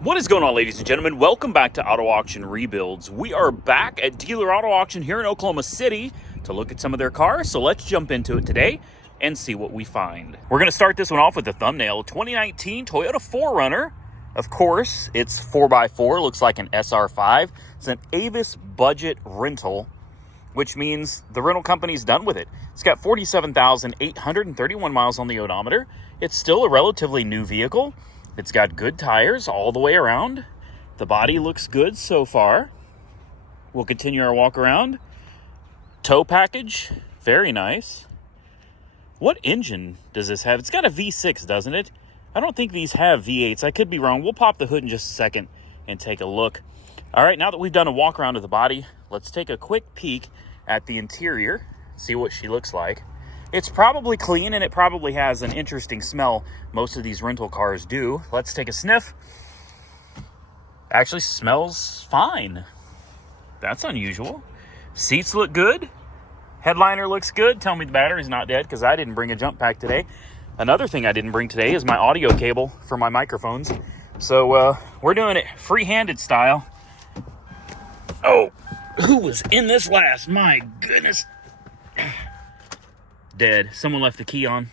What is going on, ladies and gentlemen? Welcome back to Auto Auction Rebuilds. We are back at Dealer Auto Auction here in Oklahoma City to look at some of their cars. So let's jump into it today and see what we find. We're going to start this one off with the thumbnail. 2019 Toyota 4Runner. Of course, it's 4x4. Looks like an SR5. It's an Avis budget rental, which means the rental company's done with it. It's got 47,831 miles on the odometer. It's still a relatively new vehicle. It's got good tires all the way around. The body looks good so far. We'll continue our walk around. Tow package, very nice. What engine does this have? It's got a V6, doesn't it? I don't think these have V8s. I could be wrong. We'll pop the hood in just a second and take a look. All right, now that we've done a walk around of the body, let's take a quick peek at the interior, see what she looks like. It's probably clean, and it probably has an interesting smell. Most of these rental cars do. Let's take a sniff. Actually smells fine. That's unusual. Seats look good. Headliner looks good. Tell me the battery's not dead because I didn't bring a jump pack today. Another thing I didn't bring today is my audio cable for my microphones. So we're doing it free-handed style. Oh, who was in this last? My goodness. Dead. Someone left the key on.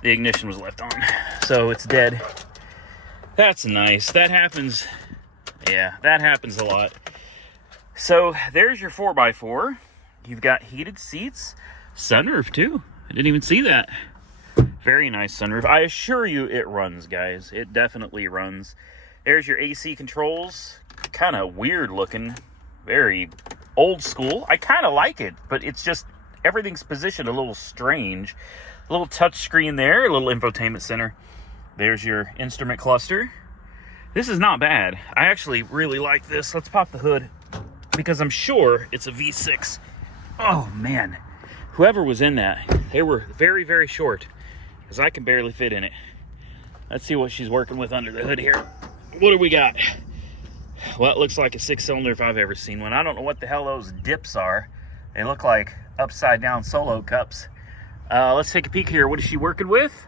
The ignition was left on, so it's dead. That's nice. That happens. Yeah, that happens a lot. So there's your 4x4. You've got heated seats, sunroof too. I didn't even see that. Very nice sunroof. I assure you it runs, guys. It definitely runs. There's your AC controls. Kind of weird looking. Very old school. I kind of like it, but it's just everything's positioned a little strange. A little touch screen there, a little infotainment center. There's your instrument cluster. This is not bad. I actually really like this. Let's pop the hood because I'm sure it's a V6. Oh man, whoever was in that, they were very, very short because I can barely fit in it. Let's see what she's working with under the hood here. What do we got? Well, it looks like a 6-cylinder if I've ever seen one. I don't know what the hell those dips are. They look like upside down solo cups. Let's take a peek here. What is she working with?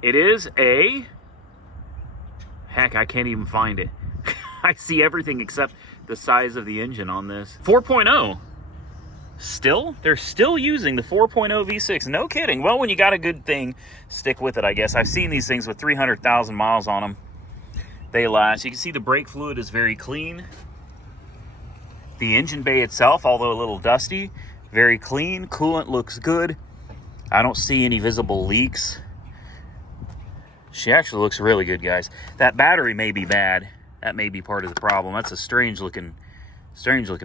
It is a, heck, I can't even find it. I see everything except the size of the engine on this. 4.0. Still? They're still using the 4.0 V6. No kidding. Well, when you got a good thing, stick with it, I guess. I've seen these things with 300,000 miles on them. They last. You can see the brake fluid is very clean. The engine bay itself, although a little dusty, very clean. Coolant looks good. I don't see any visible leaks. She actually looks really good, guys. That battery may be bad. That may be part of the problem. That's a strange looking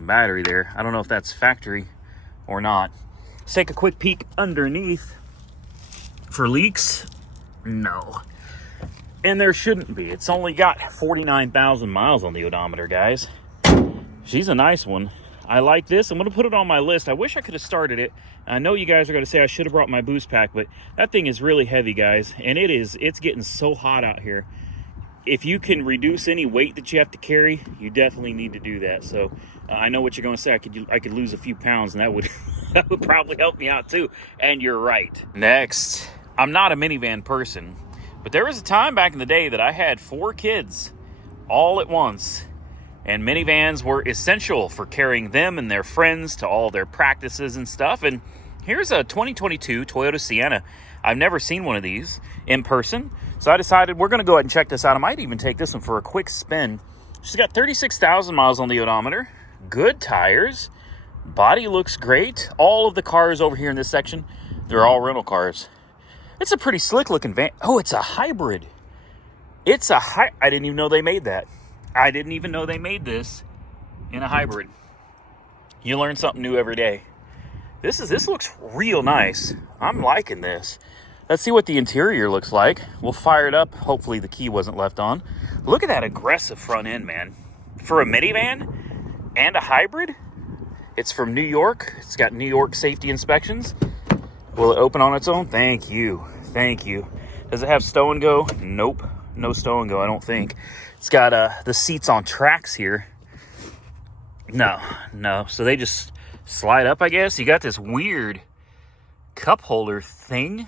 battery there. I don't know if that's factory or not. Let's take a quick peek underneath for leaks. No. And there shouldn't be. It's only got 49,000 miles on the odometer, guys. She's a nice one. I like this. I'm going to put it on my list. I wish I could have started it. I know you guys are going to say I should have brought my boost pack, but that thing is really heavy, guys. And it's getting so hot out here. If you can reduce any weight that you have to carry, you definitely need to do that. So I know what you're going to say. I could lose a few pounds, and that would that would probably help me out too. And you're right. Next, I'm not a minivan person, but there was a time back in the day that I had 4 kids all at once. And minivans were essential for carrying them and their friends to all their practices and stuff. And here's a 2022 Toyota Sienna. I've never seen one of these in person. So I decided we're going to go ahead and check this out. I might even take this one for a quick spin. She's got 36,000 miles on the odometer. Good tires. Body looks great. All of the cars over here in this section, they're all rental cars. It's a pretty slick looking van. Oh, it's a hybrid. I didn't even know they made that. I didn't even know they made this in a hybrid. You learn something new every day. This looks real nice. I'm liking this. Let's see what the interior looks like. We'll fire it up. Hopefully the key wasn't left on. Look at that aggressive front end, man. For a minivan and a hybrid, it's from New York. It's got New York safety inspections. Will it open on its own? Thank you. Thank you. Does it have stow and go? Nope. No stow and go, I don't think. It's got the seats on tracks here. No. So they just slide up, I guess. You got this weird cup holder thing.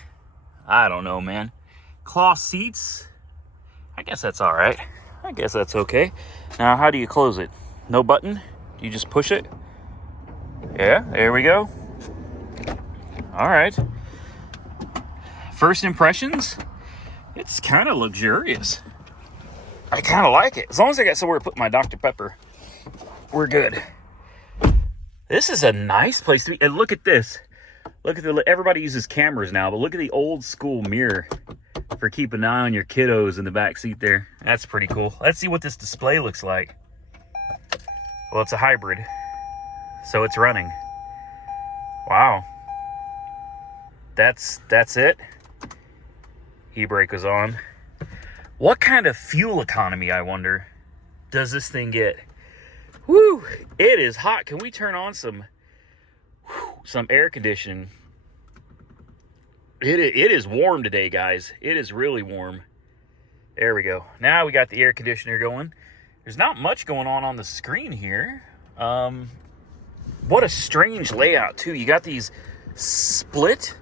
I don't know, man. Cloth seats. I guess that's all right. I guess that's okay. Now, how do you close it? No button? Do you just push it? Yeah, there we go. All right. First impressions? It's kind of luxurious. I kind of like it. As long as I got somewhere to put my Dr. Pepper, we're good. This is a nice place to be. And look at this. Look at everybody uses cameras now, but look at the old school mirror for keeping an eye on your kiddos in the back seat there. That's pretty cool. Let's see what this display looks like. Well, it's a hybrid, so it's running. Wow. That's it. E-brake was on. What kind of fuel economy, I wonder, does this thing get? Woo! It is hot. Can we turn on some air conditioning? It is warm today, guys. It is really warm. There we go. Now we got the air conditioner going. There's not much going on the screen here. What a strange layout, too. You got these split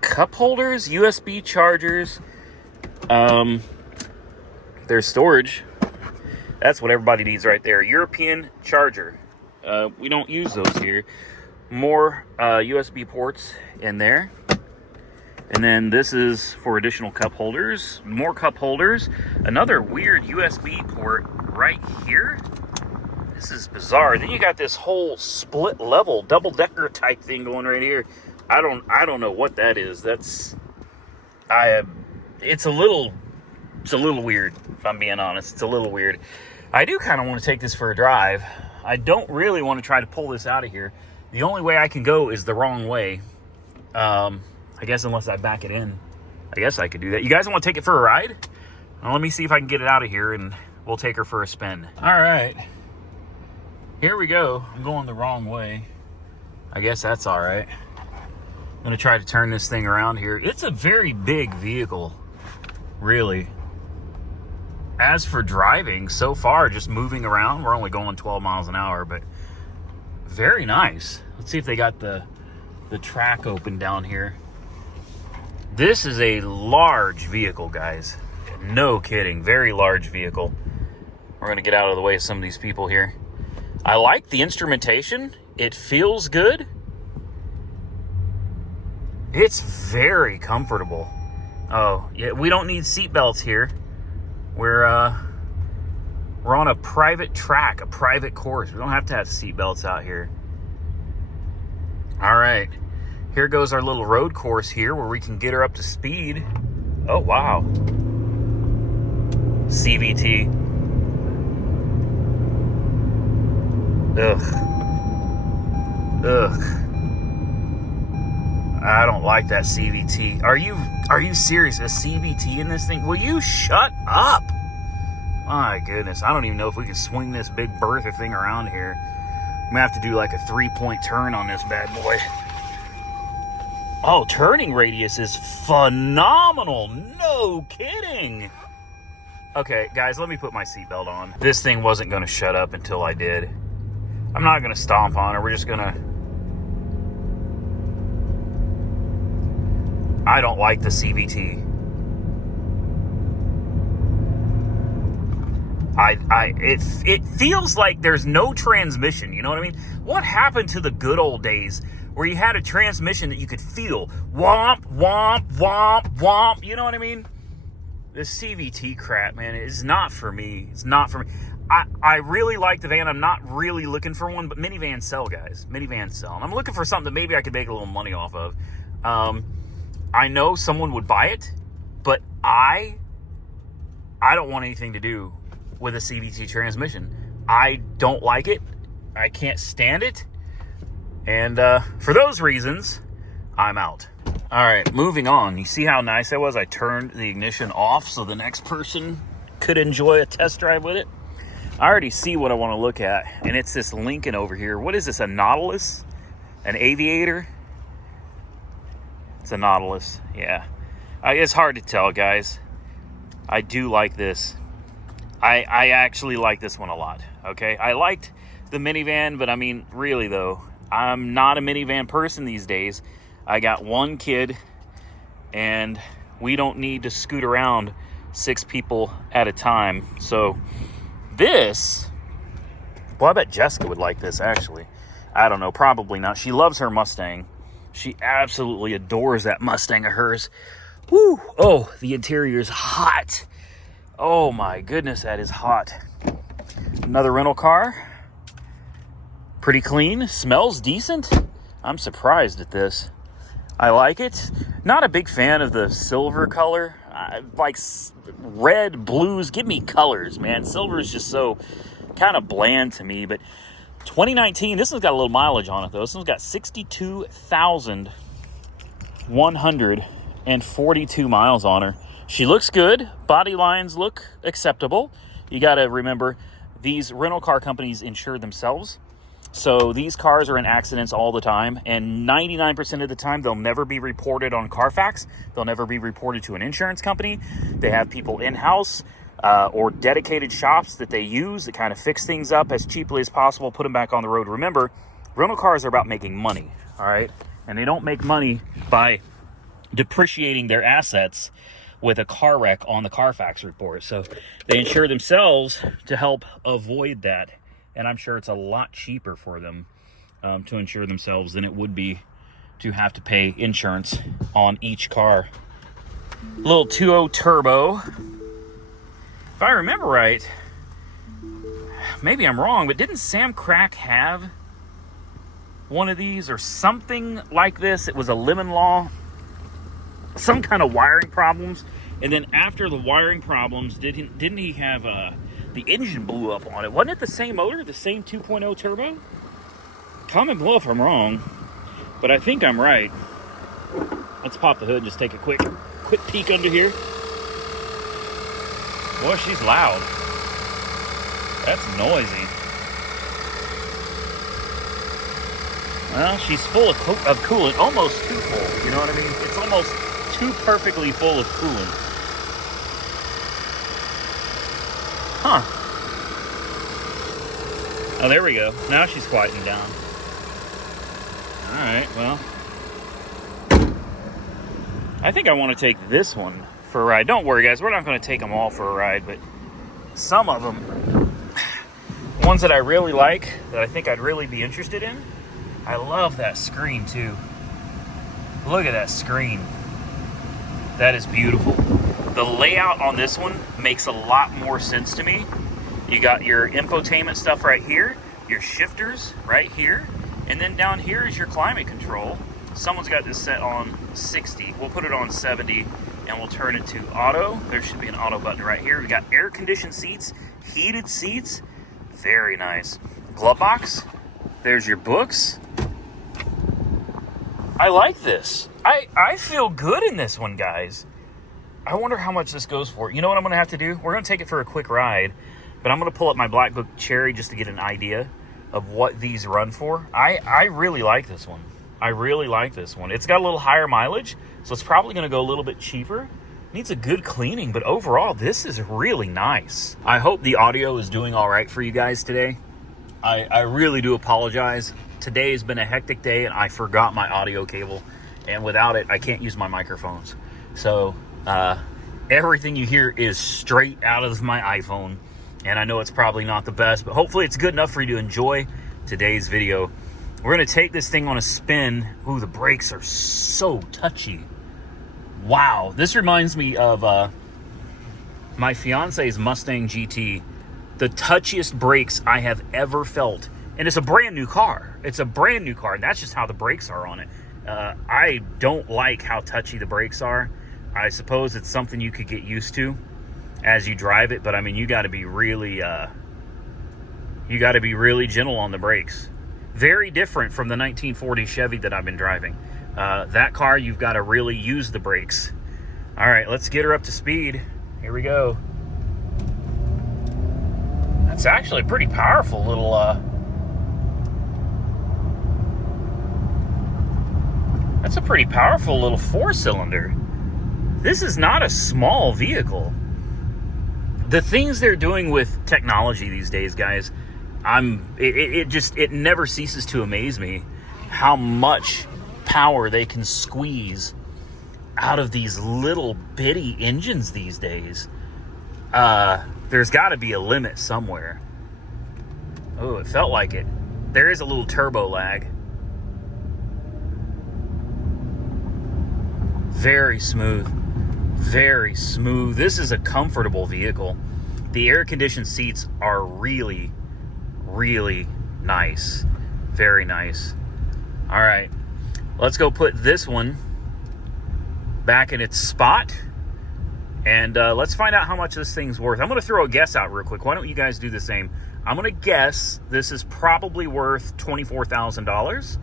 cup holders, USB chargers. There's storage. That's what everybody needs right there. European charger. We don't use those here. More USB ports in there. And then this is for additional cup holders. More cup holders. Another weird USB port right here. This is bizarre. Then you got this whole split level, double-decker type thing going right here. I don't know what that is. It's a little weird, if I'm being honest. It's a little weird. I do kind of want to take this for a drive. I don't really want to try to pull this out of here. The only way I can go is the wrong way. I guess unless I back it in. I guess I could do that. You guys want to take it for a ride? Well, let me see if I can get it out of here and we'll take her for a spin. All right. Here we go. I'm going the wrong way. I guess that's all right. I'm going to try to turn this thing around here. It's a very big vehicle, really. As for driving, so far, just moving around, we're only going 12 miles an hour, but very nice. Let's see if they got the track open down here. This is a large vehicle, guys. No kidding. Very large vehicle. We're going to get out of the way of some of these people here. I like the instrumentation. It feels good. It's very comfortable. Oh, yeah, we don't need seat belts here. We're on a private track, a private course. We don't have to have seat belts out here. All right. Here goes our little road course here where we can get her up to speed. Oh, wow. CVT. Ugh. I don't like that CVT. Are you serious? A CVT in this thing? Will you shut up? My goodness. I don't even know if we can swing this big Bertha thing around here. I'm gonna have to do like a 3-point turn on this bad boy. Oh, turning radius is phenomenal. No kidding. Okay, guys, let me put my seatbelt on. This thing wasn't going to shut up until I did. I'm not going to stomp on her. We're just going to... I don't like the CVT. It feels like there's no transmission, you know what I mean? What happened to the good old days where you had a transmission that you could feel? Womp, womp, womp, womp, you know what I mean? This CVT crap, man, is not for me. It's not for me. I really like the van. I'm not really looking for one, but minivans sell, guys. Minivans sell. And I'm looking for something that maybe I could make a little money off of. I know someone would buy it, but I don't want anything to do with a CVT transmission. I don't like it. I can't stand it. And for those reasons, I'm out. All right, moving on. You see how nice that was? I turned the ignition off so the next person could enjoy a test drive with it. I already see what I want to look at, and it's this Lincoln over here. What is this, a Nautilus? An Aviator? It's a Nautilus, yeah. It's hard to tell, guys. I do like this. I actually like this one a lot, okay? I liked the minivan, but I mean, really though, I'm not a minivan person these days. I got one kid, and we don't need to scoot around 6 people at a time. So this, well, I bet Jessica would like this, actually. I don't know, probably not. She loves her Mustang. She absolutely adores that Mustang of hers. Woo! Oh, the interior is hot. Oh my goodness, that is hot. Another rental car. Pretty clean, smells decent. I'm surprised at this. I like it. Not a big fan of the silver color. I like red, blues. Give me colors, man. Silver is just so kind of bland to me. But 2019, this one's got a little mileage on it, though. This one's got 62,142 miles on her. She looks good. Body lines look acceptable. You got to remember, these rental car companies insure themselves. So these cars are in accidents all the time, and 99% of the time, they'll never be reported on Carfax. They'll never be reported to an insurance company. They have people in-house or dedicated shops that they use that kind of fix things up as cheaply as possible, put them back on the road. Remember, rental cars are about making money, all right? And they don't make money by depreciating their assets with a car wreck on the Carfax report. So they insure themselves to help avoid that. And I'm sure it's a lot cheaper for them to insure themselves than it would be to have to pay insurance on each car. Little 2.0 turbo. If I remember right, maybe I'm wrong, but didn't Sam Crack have one of these or something like this? It was a lemon law, some kind of wiring problems. And then after the wiring problems, didn't he have the engine blew up on it? Wasn't it the same motor, the same 2.0 turbo? Comment below if I'm wrong, but I think I'm right. Let's pop the hood and just take a quick peek under here. Boy, she's loud. That's noisy. Well, she's full of coolant, almost too full, you know what I mean? It's almost too perfectly full of coolant. Huh. Oh, there we go. Now she's quieting down. All right, well. I think I want to take this one for a ride. Don't worry, guys. We're not going to take them all for a ride, but some of them, ones that I really like, that I think I'd really be interested in. I love that screen, too. Look at that screen. That is beautiful. The layout on this one makes a lot more sense to me. You got your infotainment stuff right here, your shifters right here, and then down here is your climate control. Someone's got this set on 60. We'll put it on 70 and we'll turn it to auto. There should be an auto button right here. We got air conditioned seats, heated seats. Very nice. Glove box. There's your books. I like this. I feel good in this one, guys. I wonder how much this goes for. You know what I'm going to have to do? We're going to take it for a quick ride, but I'm going to pull up my Black Book Cherry just to get an idea of what these run for. I really like this one. I really like this one. It's got a little higher mileage, so it's probably going to go a little bit cheaper. Needs a good cleaning, but overall, this is really nice. I hope the audio is doing all right for you guys today. I really do apologize. Today has been a hectic day, and I forgot my audio cable, and without it, I can't use my microphones. So everything you hear is straight out of my iPhone, and I know it's probably not the best, but hopefully it's good enough for you to enjoy today's video. We're going to take this thing on a spin. Ooh, the brakes are so touchy. Wow. This reminds me of my fiance's Mustang GT. The touchiest brakes I have ever felt. And it's a brand new car. It's a brand new car, and that's just how the brakes are on it. I don't like how touchy the brakes are. I suppose it's something you could get used to as you drive it, but I mean, you got to be really gentle on the brakes. Very different from the 1940 Chevy that I've been driving. That car, you've got to really use the brakes. All right, let's get her up to speed. Here we go. That's actually a pretty powerful little that's a pretty powerful little 4-cylinder. This is not a small vehicle. The things they're doing with technology these days, guys, it never ceases to amaze me how much power they can squeeze out of these little bitty engines these days. there's got to be a limit somewhere. Oh, it felt like it. There is a little turbo lag. Very smooth. Very smooth. This is a comfortable vehicle. The air-conditioned seats are really, really nice. Very nice. All right. Let's go put this one back in its spot. And let's find out how much this thing's worth. I'm going to throw a guess out real quick. Why don't you guys do the same? I'm going to guess this is probably worth $24,000.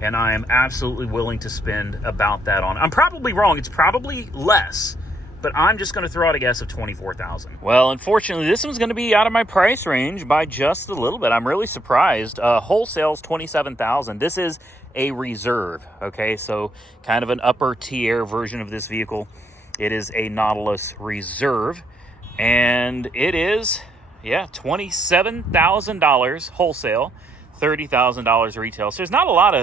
And I am absolutely willing to spend about that on. I'm probably wrong. It's probably less. But I'm just going to throw out a guess of $24,000. Well, unfortunately, this one's going to be out of my price range by just a little bit. I'm really surprised. Wholesale's $27,000. This is a reserve. Okay, so kind of an upper tier version of this vehicle. It is a Nautilus Reserve. And it is, yeah, $27,000 wholesale, $30,000 retail. So there's not a lot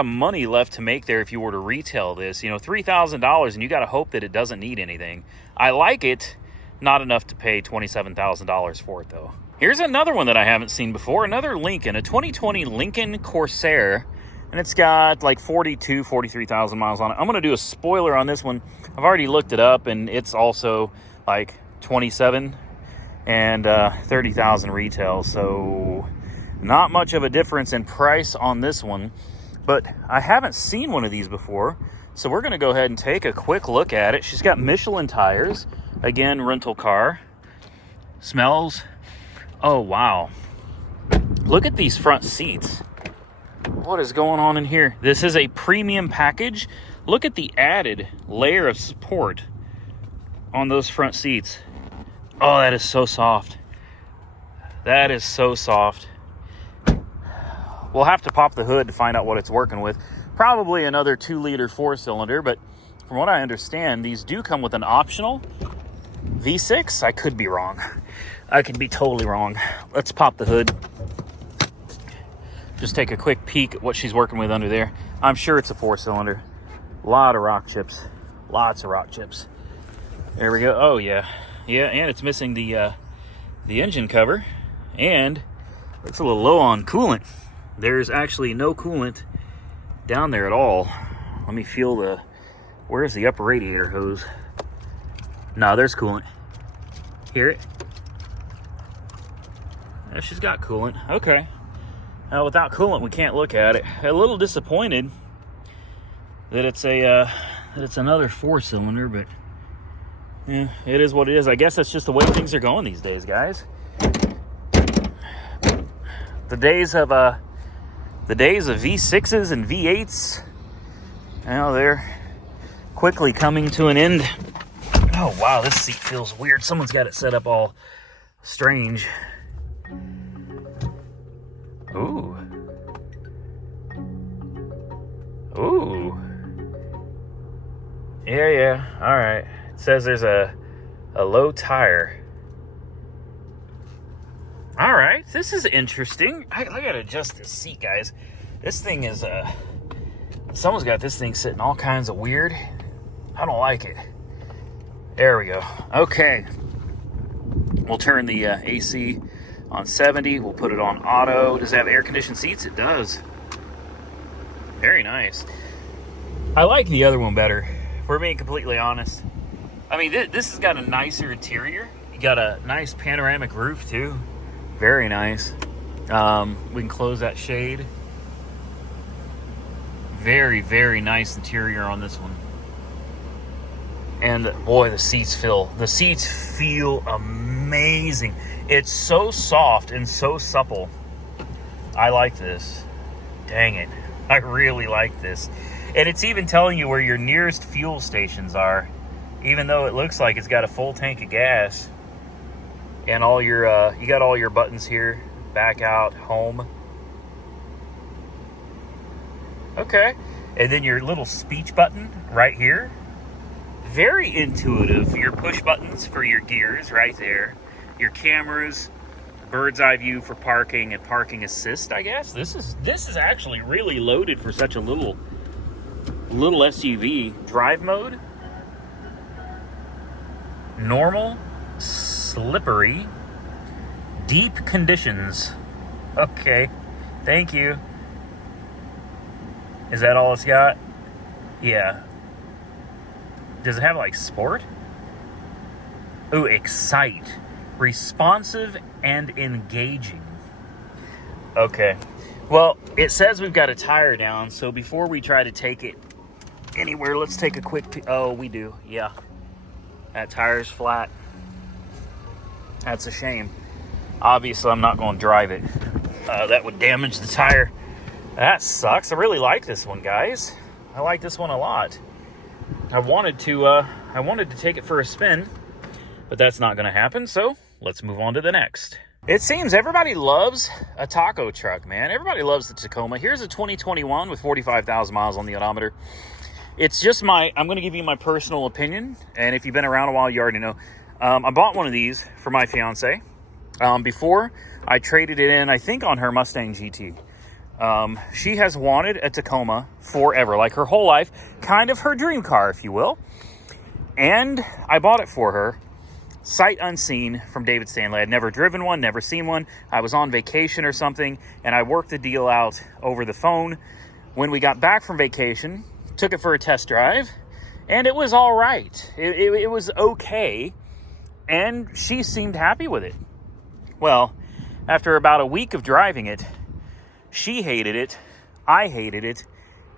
of money left to make there if you were to retail this. You know, $3,000, and you got to hope that it doesn't need anything. I like it, not enough to pay $27,000 for it though. Here's another one that I haven't seen before, another Lincoln, a 2020 Lincoln Corsair, and it's got like 43,000 miles on it. I'm going to do a spoiler on this one. I've already looked it up, and it's also like 27 and 30,000 retail, so not much of a difference in price on this one. But I haven't seen one of these before, so we're going to go ahead and take a quick look at it. She's got Michelin tires. Again, rental car. Smells. Oh, wow. Look at these front seats. What is going on in here? This is a premium package. Look at the added layer of support on those front seats. Oh, that is so soft. That is so soft. We'll have to pop the hood to find out what it's working with. Probably another 2-liter 4-cylinder, but from what I understand, these do come with an optional V6. I could be wrong. I could be totally wrong. Let's pop the hood. Just take a quick peek at what she's working with under there. I'm sure it's a 4-cylinder. A lot of rock chips. Lots of rock chips. There we go. Oh, yeah. Yeah, and it's missing the engine cover. And it's a little low on coolant. There's actually no coolant down there at all. Let me feel where's the upper radiator hose? No, there's coolant. Hear it? Yeah, she's got coolant. Okay. Now, without coolant, we can't look at it. A little disappointed that it's another 4-cylinder, but yeah, it is what it is. I guess that's just the way things are going these days, guys. The days of V6s and V8s, now they're quickly coming to an end. Oh, wow, this seat feels weird. Someone's got it set up all strange. Ooh. Ooh. Yeah. All right. It says there's a low tire. All right. This is interesting. I gotta adjust this seat, guys. This thing is someone's got this thing sitting all kinds of weird. I don't like it. There we go. Okay. We'll turn the AC on 70. We'll put it on auto. Does it have air-conditioned seats? It does. Very nice. I like the other one better, if we're being completely honest. I mean, this has got a nicer interior. You got a nice panoramic roof, too. Very nice. We can close that shade. Very, very nice interior on this one. And boy, the seats feel amazing. It's so soft and so supple. I like this. Dang it. I really like this. And it's even telling you where your nearest fuel stations are, even though it looks like it's got a full tank of gas. And all your you got all your buttons here. Back out, home. Okay. And then your little speech button right here. Very intuitive. Your push buttons for your gears right there. Your cameras, bird's eye view for parking, and parking assist, I guess. This is actually really loaded for such a little SUV. Drive mode. Normal. slippery. Deep conditions. Okay, thank you. Is that all it's got? Yeah. Does it have like sport? Ooh, excite. Responsive and engaging. Okay. Well, it says we've got a tire down, so before we try to take it anywhere, let's take a quick... Oh, we do. Yeah. That tire's flat. That's a shame. Obviously, I'm not going to drive it. That would damage the tire. That sucks. I really like this one, guys. I like this one a lot. I wanted to take it for a spin, but that's not going to happen, so let's move on to the next. It seems everybody loves a taco truck, man. Everybody loves the Tacoma. Here's a 2021 with 45,000 miles on the odometer. It's just I'm going to give you my personal opinion, and if you've been around a while, you already know. I bought one of these for my fiance. Before I traded it in, I think on her Mustang GT. She has wanted a Tacoma forever, like her whole life, kind of her dream car, if you will. And I bought it for her, sight unseen, from David Stanley. I'd never driven one, never seen one. I was on vacation or something, and I worked the deal out over the phone. When we got back from vacation, took it for a test drive, and it was all right. It was okay, and she seemed happy with it. Well, after about a week of driving it, she hated it, I hated it,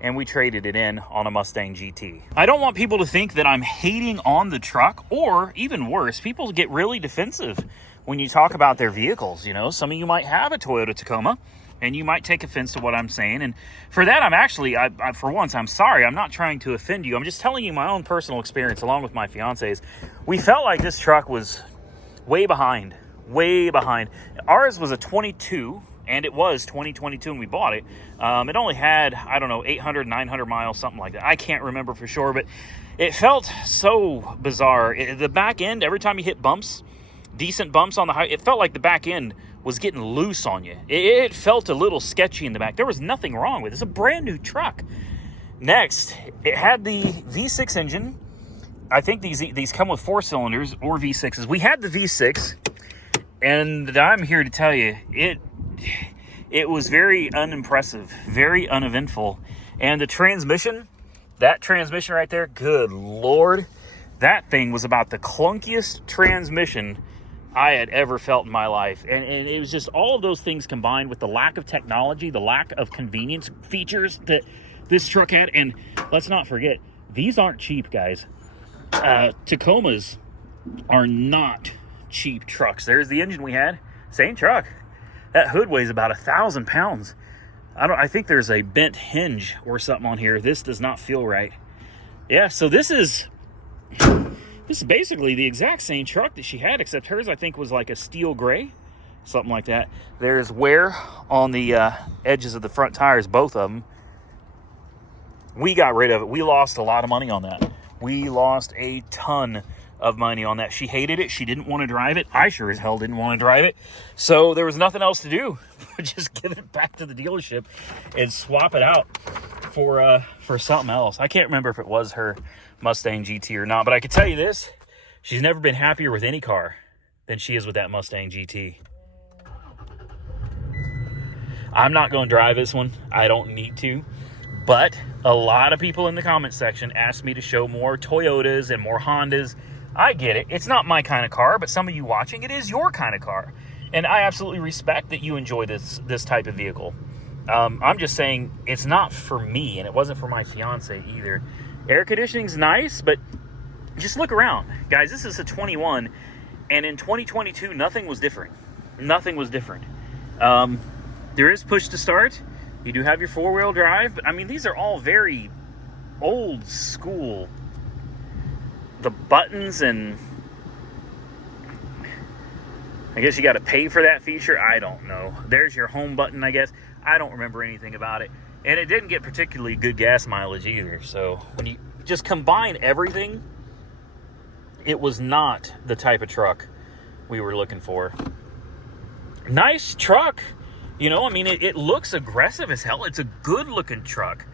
and we traded it in on a Mustang GT. I don't want people to think that I'm hating on the truck, or even worse, people get really defensive when you talk about their vehicles. You know, some of you might have a Toyota Tacoma, and you might take offense to what I'm saying. And for that, I'm actually, for once, I'm sorry. I'm not trying to offend you. I'm just telling you my own personal experience along with my fiance's. We felt like this truck was way behind. Ours was a 22, and it was 2022 when we bought it. It only had, I don't know, 800, 900 miles, something like that. I can't remember for sure, but it felt so bizarre. The back end, every time you hit bumps, decent bumps on the highway, it felt like the back end was getting loose on you. It felt a little sketchy in the back. There was nothing wrong with it. It's a brand new truck. Next, it had the V6 engine. I think these come with 4 cylinders or V6s. We had the V6, and I'm here to tell you, it was very unimpressive, very uneventful. And the transmission, that transmission right there, good Lord, that thing was about the clunkiest transmission I had ever felt in my life. And it was just all of those things combined with the lack of technology, the lack of convenience features that this truck had. And let's not forget, these aren't cheap, guys. Tacomas are not cheap trucks. There's the engine we had, same truck. That hood weighs about 1,000 pounds. I think there's a bent hinge or something on here. This does not feel right. Yeah, so this is basically the exact same truck that she had, except hers, I think, was like a steel gray, something like that. There's wear on the edges of the front tires, both of them. We got rid of it. We lost a lot of money on that. We lost a ton of money on that. She hated it. She didn't want to drive it. I sure as hell didn't want to drive it. So there was nothing else to do but just give it back to the dealership and swap it out for something else. I can't remember if it was her Mustang GT or not, but I can tell you this, she's never been happier with any car than she is with that Mustang GT. I'm not going to drive this one. I don't need to. But a lot of people in the comment section asked me to show more Toyotas and more Hondas. I get it. It's not my kind of car, but some of you watching, it is your kind of car. And I absolutely respect that you enjoy this type of vehicle. I'm just saying it's not for me, and it wasn't for my fiance either. Air conditioning's nice, but just look around. Guys, this is a 21, and in 2022, nothing was different. Nothing was different. There is push to start. You do have your 4-wheel drive, but I mean, these are all very old school. The buttons, and I guess you got to pay for that feature. I don't know. There's your home button, I guess. I don't remember anything about it. And it didn't get particularly good gas mileage either. So when you just combine everything, it was not the type of truck we were looking for. Nice truck. You know, I mean, it looks aggressive as hell. It's a good looking truck.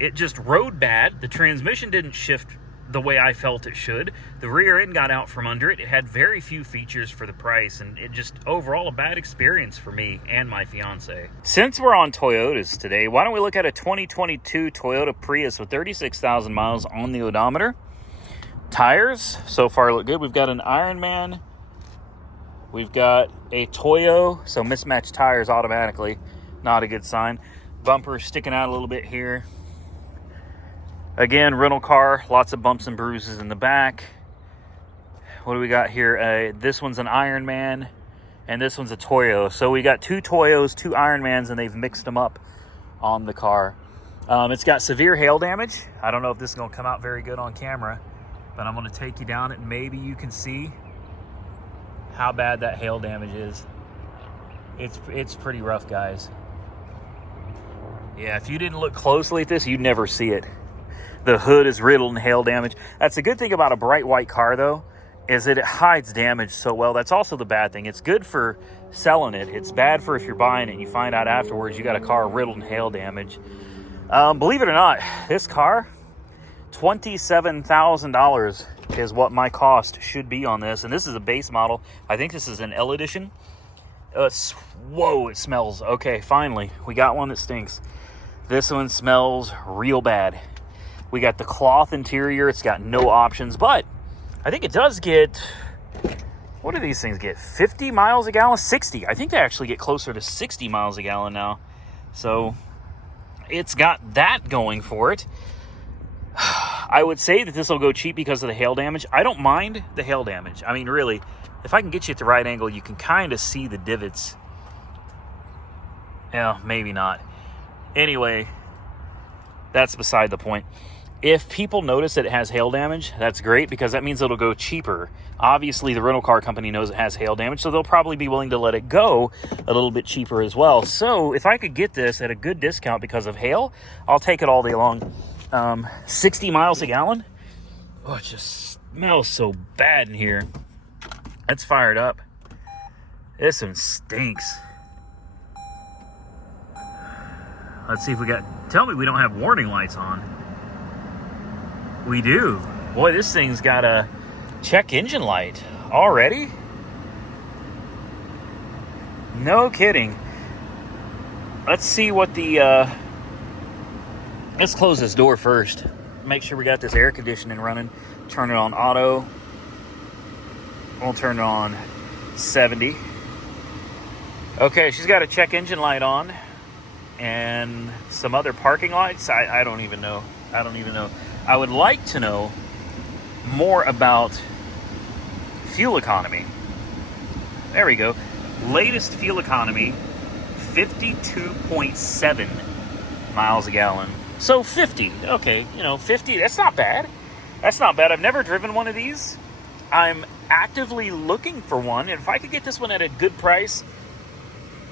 It just rode bad. The transmission didn't shift the way I felt it should. The rear end got out from under it. It had very few features for the price, and it just overall a bad experience for me and my fiance. Since we're on Toyotas today, why don't we look at a 2022 Toyota Prius with 36,000 miles on the odometer. Tires so far look good. We've got an Ironman. We've got a Toyo, so mismatched tires automatically. Not a good sign. Bumper sticking out a little bit here. Again, rental car, lots of bumps and bruises in the back. What do we got here? This one's an Ironman, and this one's a Toyo. So we got two Toyos, two Ironmans, and they've mixed them up on the car. It's got severe hail damage. I don't know if this is going to come out very good on camera, but I'm going to take you down it, and maybe you can see how bad that hail damage is. It's pretty rough, guys. Yeah, if you didn't look closely at this, you'd never see it. The hood is riddled in hail damage. That's a good thing about a bright white car, though, is that it hides damage so well. That's also the bad thing. It's good for selling it. It's bad for if you're buying it and you find out afterwards you got a car riddled in hail damage. Believe it or not, this car, $27,000 is what my cost should be on this. And this is a base model. I think this is an L edition. Whoa, it smells. Okay, finally, we got one that stinks. This one smells real bad. We got the cloth interior. It's got no options, but I think it does get, what do these things get? 50 miles a gallon? 60. I think they actually get closer to 60 miles a gallon now. So it's got that going for it. I would say that this will go cheap because of the hail damage. I don't mind the hail damage. I mean, really, if I can get you at the right angle, you can kind of see the divots. Yeah, maybe not. Anyway, that's beside the point. If people notice that it has hail damage, that's great because that means it'll go cheaper. Obviously, the rental car company knows it has hail damage, so they'll probably be willing to let it go a little bit cheaper as well. So if I could get this at a good discount because of hail, I'll take it all day long. 60 miles a gallon. Oh, it just smells so bad in here. Let's fire it up. This one stinks. Let's see if we got... Tell me we don't have warning lights on. We do. Boy, this thing's got a check engine light already. No kidding. Let's see what the... Let's close this door first. Make sure we got this air conditioning running. Turn it on auto. We'll turn it on 70. Okay, she's got a check engine light on. And some other parking lights. I don't even know. I would like to know more about fuel economy. There we go. Latest fuel economy, 52.7 miles a gallon. So 50. Okay, 50. That's not bad. That's not bad. I've never driven one of these. I'm actively looking for one. And if I could get this one at a good price,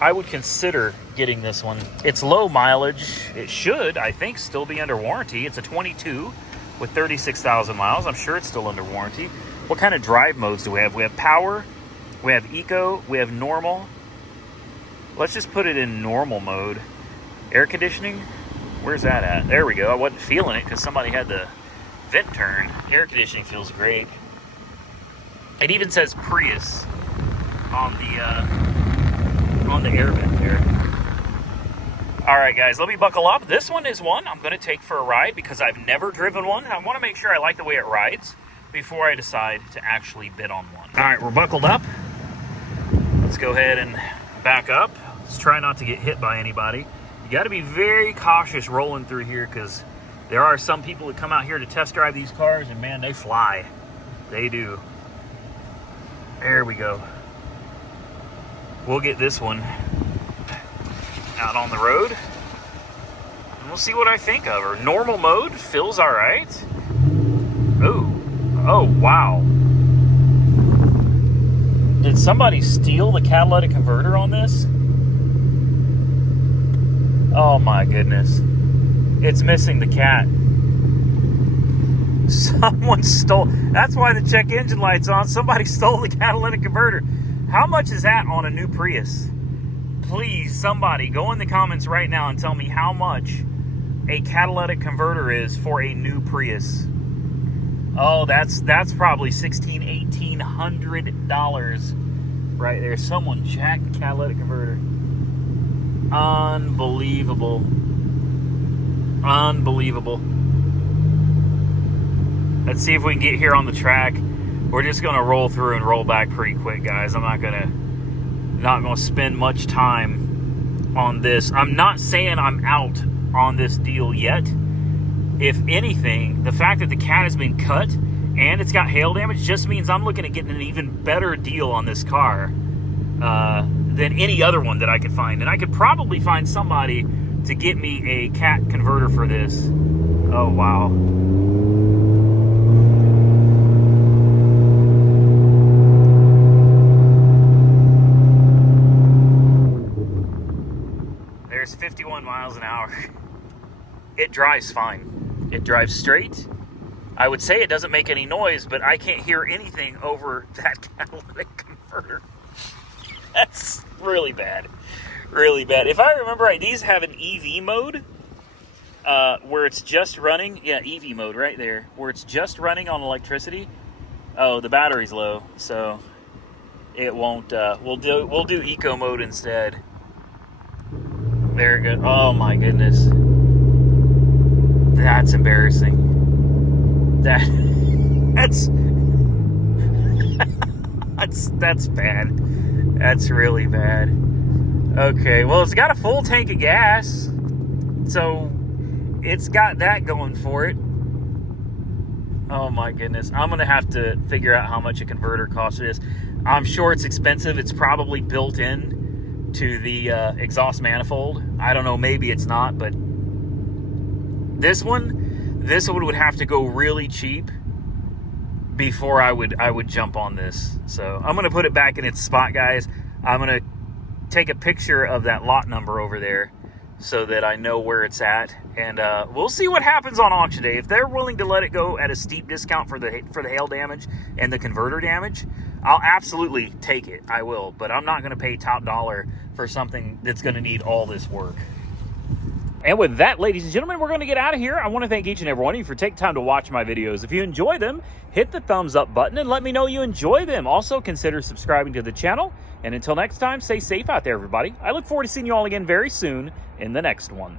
I would consider getting this one. It's low mileage. It should, I think, still be under warranty. It's a 22 with 36,000 miles. I'm sure it's still under warranty. What kind of drive modes do we have? We have power, we have eco, we have normal. Let's just put it in normal mode. Air conditioning, where's that at? There we go. I wasn't feeling it because somebody had the vent turn. Air conditioning feels great. It even says Prius on the air vent there. All right, guys, let me buckle up. This one is one I'm going to take for a ride because I've never driven one. I want to make sure I like the way it rides before I decide to actually bid on one. All right, we're buckled up. Let's go ahead and back up. Let's try not to get hit by anybody. You got to be very cautious rolling through here because there are some people that come out here to test drive these cars, and man, they fly. They do. There we go. We'll get this one out on the road, and we'll see what I think of her. Normal mode feels all right. Oh, wow. Did somebody steal the catalytic converter on this? Oh my goodness. It's missing the cat. Someone stole... That's why the check engine light's on. Somebody stole the catalytic converter. How much is that on a new Prius? Please, somebody, go in the comments right now and tell me how much a catalytic converter is for a new Prius. Oh, that's probably $1,800 right there. Someone jacked the catalytic converter. Unbelievable. Unbelievable. Let's see if we can get here on the track. We're just gonna roll through and roll back pretty quick, guys. I'm not gonna spend much time on this. I'm not saying I'm out on this deal yet. If anything, the fact that the cat has been cut and it's got hail damage just means I'm looking at getting an even better deal on this car than any other one that I could find. And I could probably find somebody to get me a cat converter for this. Oh, wow. There's 51 miles an hour. It drives fine. It drives straight. I would say it doesn't make any noise, but I can't hear anything over that catalytic converter. That's really bad. Really bad. If I remember right, these have an EV mode where it's just running. Yeah, EV mode right there, where it's just running on electricity. Oh, the battery's low, so it won't. We'll do eco mode instead. There it goes. Oh my goodness. That's embarrassing. That's bad. That's really bad. Okay, well, it's got a full tank of gas, so it's got that going for it. Oh my goodness. I'm gonna have to figure out how much a converter costs for this. I'm sure it's expensive. It's probably built in to the exhaust manifold. I don't know, maybe it's not, but this one would have to go really cheap before I would jump on this. So I'm gonna put it back in its spot, guys. I'm gonna take a picture of that lot number over there so that I know where it's at, and we'll see what happens on auction day. If they're willing to let it go at a steep discount for the hail damage and the converter damage, I'll absolutely take it. I will, but I'm not going to pay top dollar for something that's going to need all this work. And with that, ladies and gentlemen, we're going to get out of here. I want to thank each and every one of you for taking time to watch my videos. If you enjoy them, hit the thumbs up button and let me know you enjoy them. Also, consider subscribing to the channel. And until next time, stay safe out there, everybody. I look forward to seeing you all again very soon in the next one.